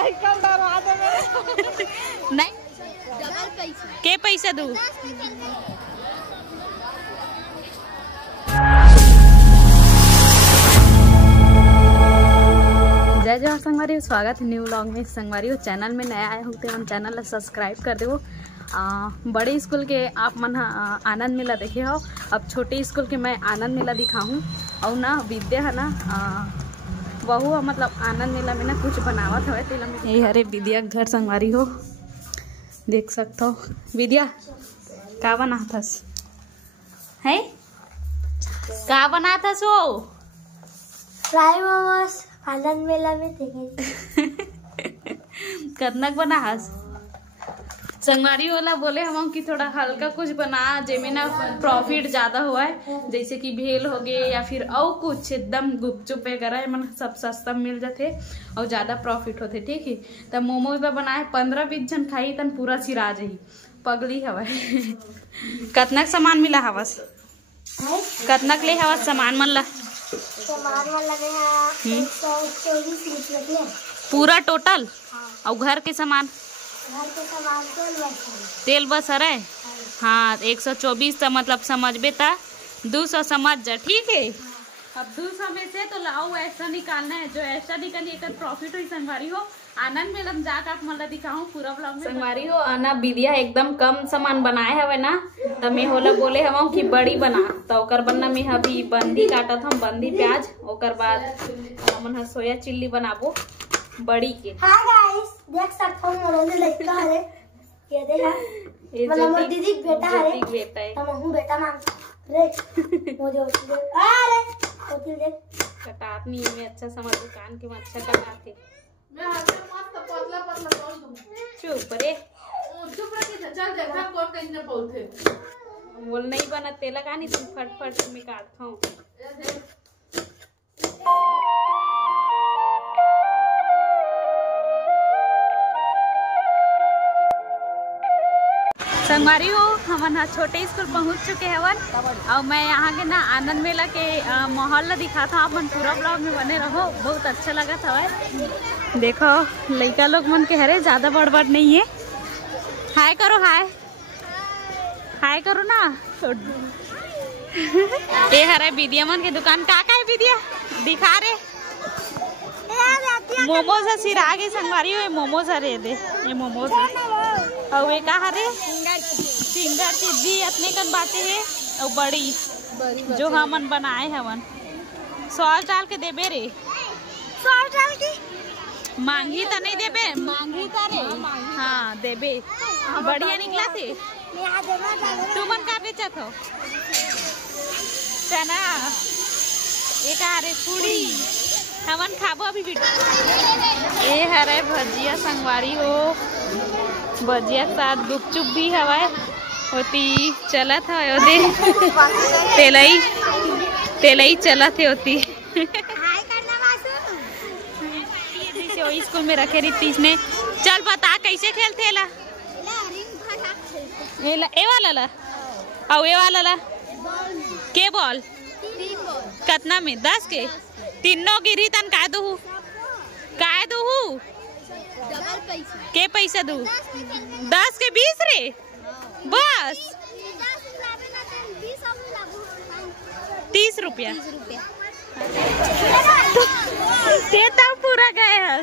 Cycle डरवा दे मेरे। नहीं के पैसा दू। जय जवाहर संगवारी, स्वागत है न्यू व्लॉग में। संगवारी चैनल में नया आए होते हम चैनल ला सब्सक्राइब कर दो। बड़े स्कूल के आप मन आनंद मेला देखे हो, अब छोटे स्कूल के मैं आनंद मेला दिखाऊँ। और ना विद्या है ना वह मतलब आनंद मेला में ना कुछ बनावत हवे तेला में। ये हरे विद्या घर संगवारी हो, देख सकते हो। विद्या का बनाथस है, का बनाथस हो? फ्राई मोमोज आनंद मेला में देखे। कतनक बनाहस? संगवारी वाला बोले हम कि थोड़ा हल्का कुछ बना जेमें ना प्रॉफिट ज्यादा हुआ है, जैसे कि भेल हो गए या फिर और कुछ एकदम गुपचुप वगैरह मन सब सस्ता मिल जाते और ज्यादा प्रॉफिट होते। ठीक है, तब मोमोज ला बनाए 15-20 जन खाई तन पूरा सिरा जाही पगली हवा। कतनक सामान मिला हवस? कतनक ले हवस सामान मन ला? पूरा टोटल? और घर के सामान? तेल बस है। हाँ 124 तो मतलब समझबे ता 200 समझ जा। ठीक है, अब 200 में से तो लाओ ऐसा निकालना है, जो ऐसा निकाली एक प्रॉफिट हुई। संगवारी हो आनंद मेला में जाकर आप मतलब दिखाऊं पूरा ब्लॉग में। संगवारी हो आना विद्या एकदम कम सामान बनाए हवे ना, तो मैं होला बोले हवा कि बड़ी बना, तो ओकर बनना में अभी बंदी काटत हम, बंदी प्याज। ओकर बाद हमन सोया चिल्ली बनाबो बड़ी के। हां गाइस देख सकते हो मोरे लड़का है, ये देखा ये मतलब मोर दीदी बेटा है, बेटा है। हम हूं बेटा मांग रे मुझे अरे होती देख कटात नहीं में अच्छा समझ दुकान के में अच्छा कटाते। मैं हाथ में मस्त पतला पतला तोड़ दूं। चुप रे, चुप रह, चल देखा कौन कैसे बोलते। बोल नहीं बना तेला का नहीं, तुम फट में काटता हूं। संगवारी हो हम छोटे स्कूल पहुंच चुके हवन, और मैं यहाँ के ना आनंद मेला के माहौल ला दिखा था। आप मन पूरा ब्लॉग में बने रहो, बहुत अच्छा लगा था। देखो लड़का लोग मन के हरे ज्यादा बड़ नहीं है। हाय करो, हाय हाय करो ना। ये हरे विद्या मन के दुकान का है विद्या दिखा रे। मोमोज है सिरा के संगवारी हो, मोमोज हरे दे ये मोमोज और ये का हरे सिंगर चिद्दी अपने कन बाते है और बड़ी जो हमन बनाए हवन। सॉस डाल के देबे रे, सॉस डाल के मांगी तो नहीं देबे, मांगी तो रे हाँ देबे। बढ़िया निकला थे। तू मन का बेचत हो? चना ये का हरे पूरी हमन खाबो अभी वीडियो। ये हरे भजिया संगवारी हो, भजिया के साथ गुपचुप भी हवाए होती चलत है ओदे तेलई चलत है होती। स्कूल में रखे रही इसने। चल बता कैसे खेलते ला? ए वाला ला और ए वाला ला के बॉल कितना में? 10 के तीनों गिरी तन का दू के पैसा दू? 10 के 20 रे बस 30 रुपया पूरा गए है।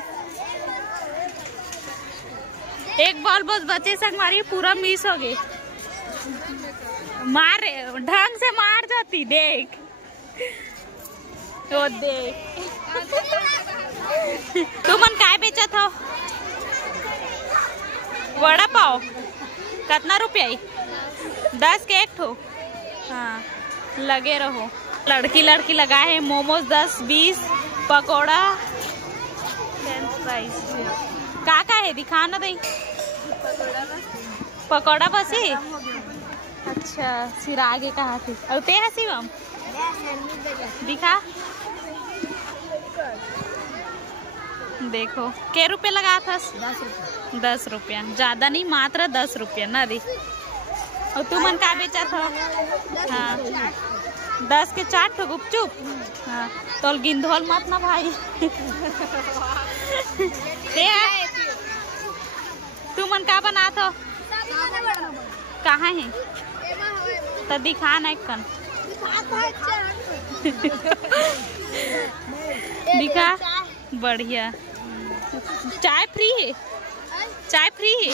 एक बॉल बस बचे संगवारी, पूरा मिस हो गए। मार ढंग से मार जाती देख तो देख। तू मन काय बेचत हो? वड़ा पाव कितना रुपया? 10 के एक ठो। हाँ लगे रहो। लड़की लगाए है मोमोज 10-20 पकोड़ा का है दिखा ना दई। पकोड़ा बस है। अच्छा सिरा आगे कहा थी और ते हसी हम दिखा। देखो के रुपए लगा था? 10 रुपया, ज्यादा नहीं मात्र 10 रुपया ना दी। और तू मन का बेचा था? हाँ 10 के 4 ठो गुपचुप। हाँ तो गिंधोल मत ना भाई। का बनात हो? कहाँ है तो दिखा ना कन दिखा। बढ़िया। चाय फ्री है? चाय फ्री है?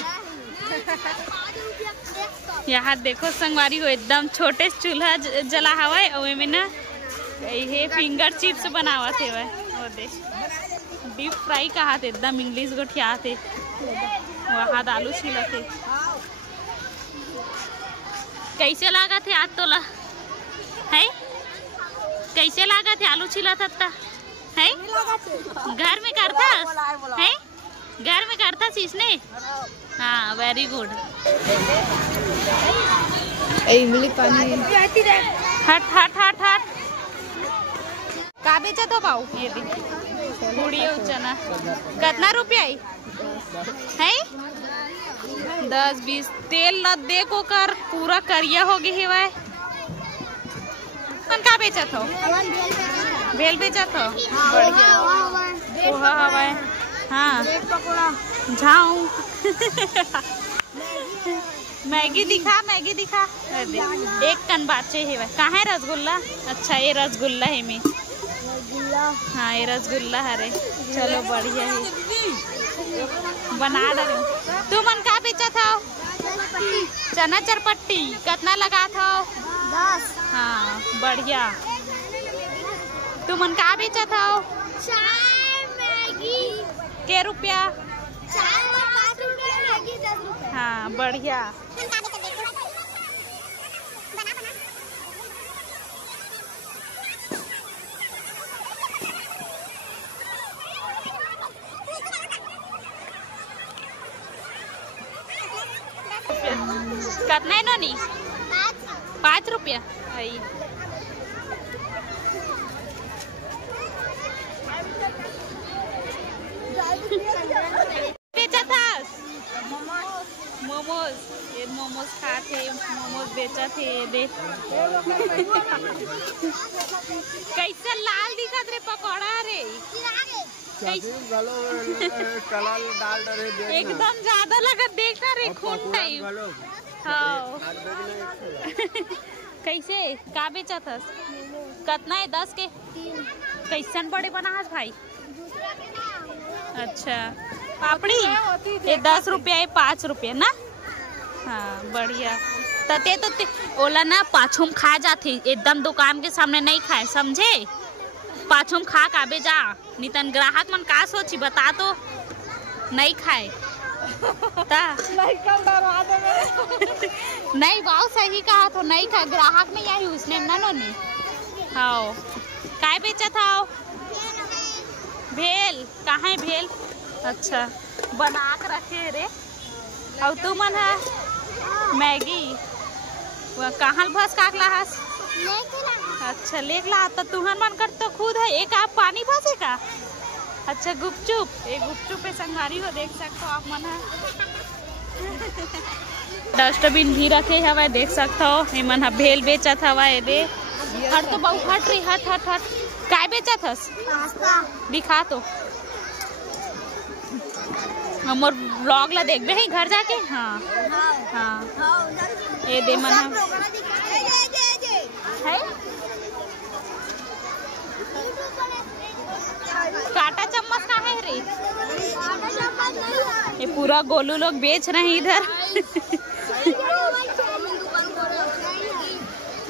यहाँ देखो संगवारी हो एकदम छोटे चूल्हा जला हवा है और में ना ये फिंगर चिप्स बनावा थे और देख डीप फ्राई कहा थे एकदम इंग्लिश गोठिया थे वहाँ आलू छिला थे। कैसे लागा थे आज तोला है? कैसे लागा थे आलू छिला था है? घर में करता है? घर में करता इसने? हाँ वेरी गुड। इमली पानी हट हट हट हट का बेचा तो पाऊ ये भी पूड़ी चना कितना रुपया है? 10-20 तेल न देखो कर पूरा करिया हो गई है। का बेचा था? भेल बेचा था। बढ़िया पोहा हवा। हाँ झाऊ मैगी दिखा मैगी दिखा। एक कन बाचे है कहाँ है रसगुल्ला? अच्छा ये रसगुल्ला है में। हाँ ये रसगुल्ला है। चलो बढ़िया है बना डालो। तू मन का बेचा था? चना चरपट्टी कितना लगा था? 10। हाँ बढ़िया। तू मन का बेचा था? चाय मैगी के रुपया? 5 रुपया मैगी 10 रुपया। हाँ बढ़िया। कितना है नोनी? 5 रुपया। आई बेचा था मोमोज। ये मोमोज खाते मोमोज बेचा थे दे। कैसे लाल दिखत रे पकौड़ा रे? एकदम ज्यादा लगा देखना रे खून टाइप। हाँ कैसे का बेचा था? कितना है? 10 के? कैसन बड़े बना भाई? अच्छा पापड़ी ये 10 रुपया है 5 रुपया ना? हाँ बढ़िया। तते तो ओला ना पाछुम खा जाते एकदम दुकान के सामने नहीं खाए समझे? पाछुम खा काबे जा नितन ग्राहक मन का सोची बता तो नहीं खाए नहीं वाव सही कहा तो नहीं खा ग्राहक नहीं आई उसने ना नहीं। हाँ काय बेचा था? भेल कहाँ है भेल? अच्छा बना के रखे रे। और तू मन है मैगी कहाँ भस काक लाहस? अच्छा लेक ला तो तुहन मन कर तो खुद है एक आप पानी भसे का? अच्छा गुपचुप एक गुपचुप पे संगारी हो देख सकते हो आप मन है। डस्टबिन भी रखे हवा देख सकते हो। मन भेल बेचत हवा दे हट तो बहु हट रही हट हट हट काय बेचत हस? दिखा तो हमर ब्लॉग ला देखबे है घर जाके। हाँ हाँ ये दे मन है काटा चम्मच का है रे? ये पूरा गोलू लोग बेच रहे हैं इधर।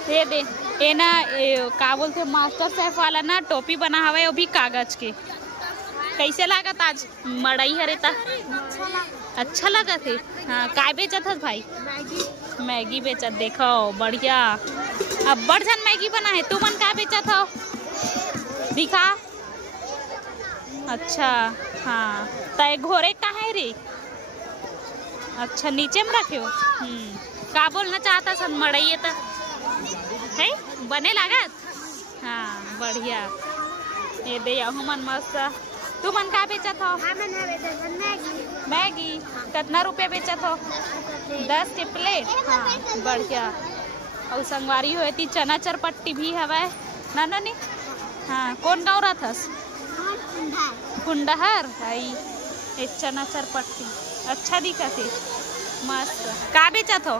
ये दे ये ना का बोलते मास्टर शेफ वाला ना टोपी बना हुआ है वो भी कागज के। कैसे लागत आज मड़ई हरे ता? अच्छा लगा थे। हाँ काय बेचत हस भाई? मैगी बेचत देखो बढ़िया। अब बड़झन मैगी बना है। तू मन का बेचत हो? दिखा। अच्छा हाँ तय घोरे कहाँ है रे? अच्छा नीचे में रखे हो। का बोलना चाहता सन मड़ई तो है बने लागत? हाँ बढ़िया। ये दे मन मस्त। तू मन का बेचत हो? मैगी कितना रुपया बेचत हो? 10 के प्लेट। हाँ बढ़िया। और संगवारी होती चना चरपट्टी भी हवा ना नी। हाँ कौन गाँव रहा थस? कुंडहर है। चना चरपट्टी अच्छा दिखा थे। मस्त का बेचत हो?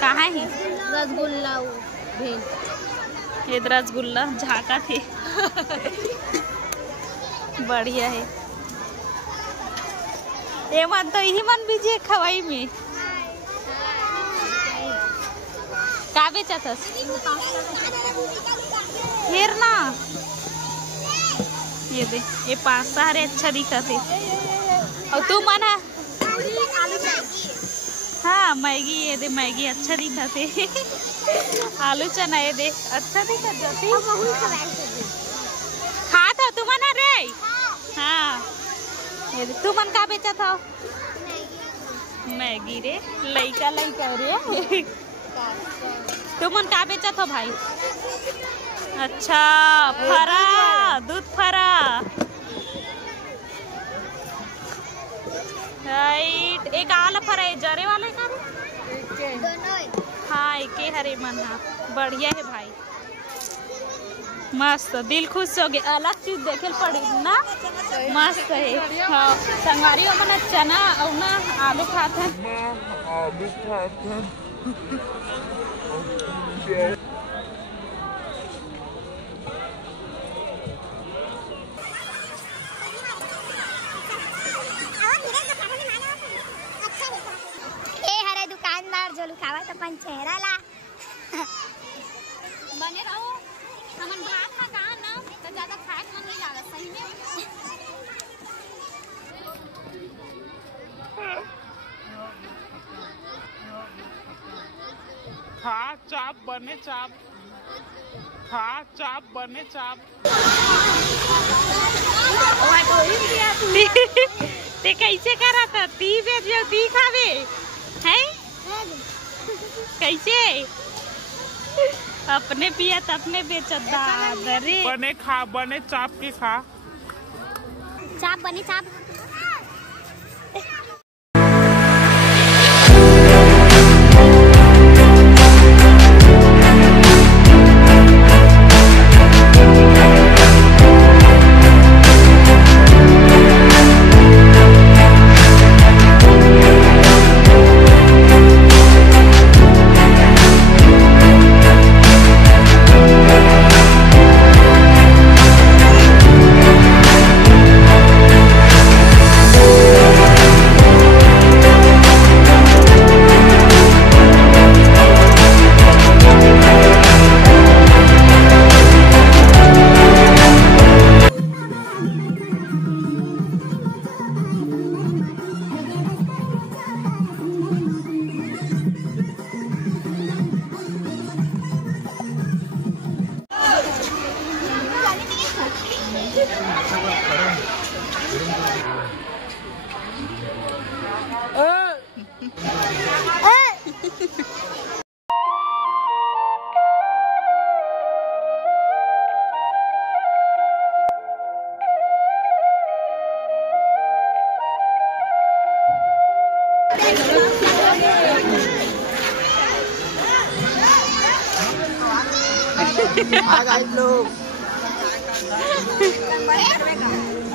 कहाँ ही रसगुल्ला ये रसगुल्ला झाका थे। बढ़िया है ये मन तो यही मन बीजिए खवाई में का बेचत हस? फिर ना ये दे ये पास्ता हरे अच्छा दिखा थे और तू मना हाँ मैगी ये दे मैगी अच्छा दिखा थे। आलू चना ये दे अच्छा दिखा जाती खा था तू मना रे हाँ ये दे तू मन का बेचा था? मैगी रे लइका लइका रे तू मन का बेचा था भाई? अच्छा फरा दूध फरा राइट एक आला फरा है जरे वाले का रे हाँ एक हरे मन हाँ बढ़िया है भाई मस्त दिल खुश हो गया अलग चीज देखे पड़ी ना मस्त है हाँ संगवारी मन चना और ना आलू खाते जो लुकावा तो अपन चेहरा ला बने रहो हमन भात खा का ना तो ज्यादा खाए मन नहीं लागत सही में खा चाप बने चाप खा चाप बने चाप ते कैसे करा था ती बेच ती खावे हैं कैसे अपने पियत अपने बेचत दादरे बने खा बने चाप के खा चाप बने चाप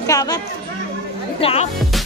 कावत